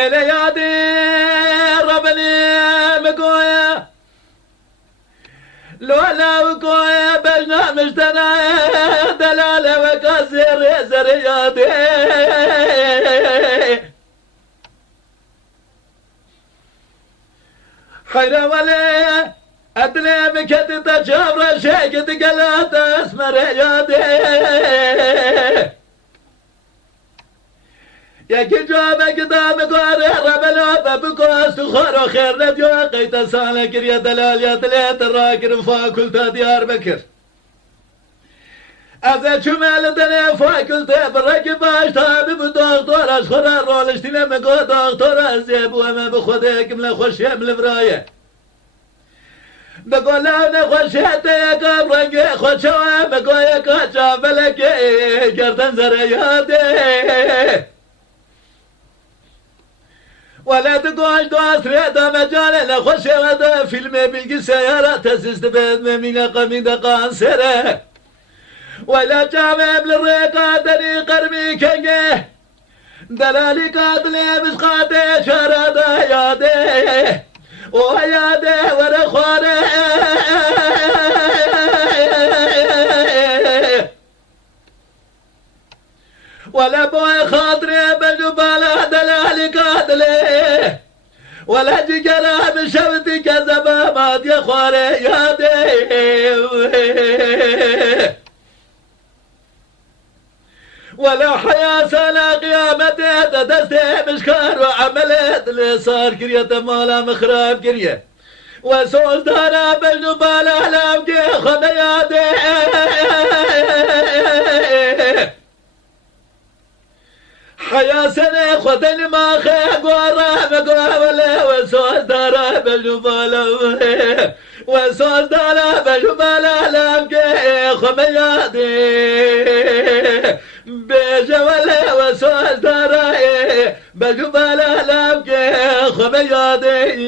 بليادي ربني مقويا لولا وقويا بجنا مجتنا دلالة وكسر زريادي خير ولي أدلي بكت تجابر شيك تقلات اسمر يادي يكي جوابك دامك ورهر بلا ببكوس خور خير نديو قيت سالك يا دلال يا دلال الراكر فاكولتا ديار بكر أذا شمال دنيا فاكولتا برقي باش تابي بدكتور أشخر رولشتنا مكو دكتور أزيب وما بخودك من خوش من برايه بقول أنا خوشيت يا قبرنج خوشوا بقول يا كاشا بلك قردن زريادي ولا تقول دواس ريدا مجال خوش ودا فيلم بالقي سيارة تسست بيد من قمي دقان سره ولا جامع بالريقة دني قرمي كنجه دلالي قاتلي بس قاتي شرادا يادي ويادي ورخواني ولا بوي خاطري بجبالة دلالي قاتلي ولا جيجرة بشوتي كذبة مات يا خواري يادي ولا حياة سنة قيامتي تدستي مشكار وعملت اللي صار كرية مالا مخراب كرية وسوز دانا بجنبال أحلام كي خميادي حياة سنة خدني ما خيق ورا مقابلة وسوز دانا بجنبال وسوز دانا بجنبال أحلام كي خميادي بجوله وسوز داري بجبال أحلام كي خميادي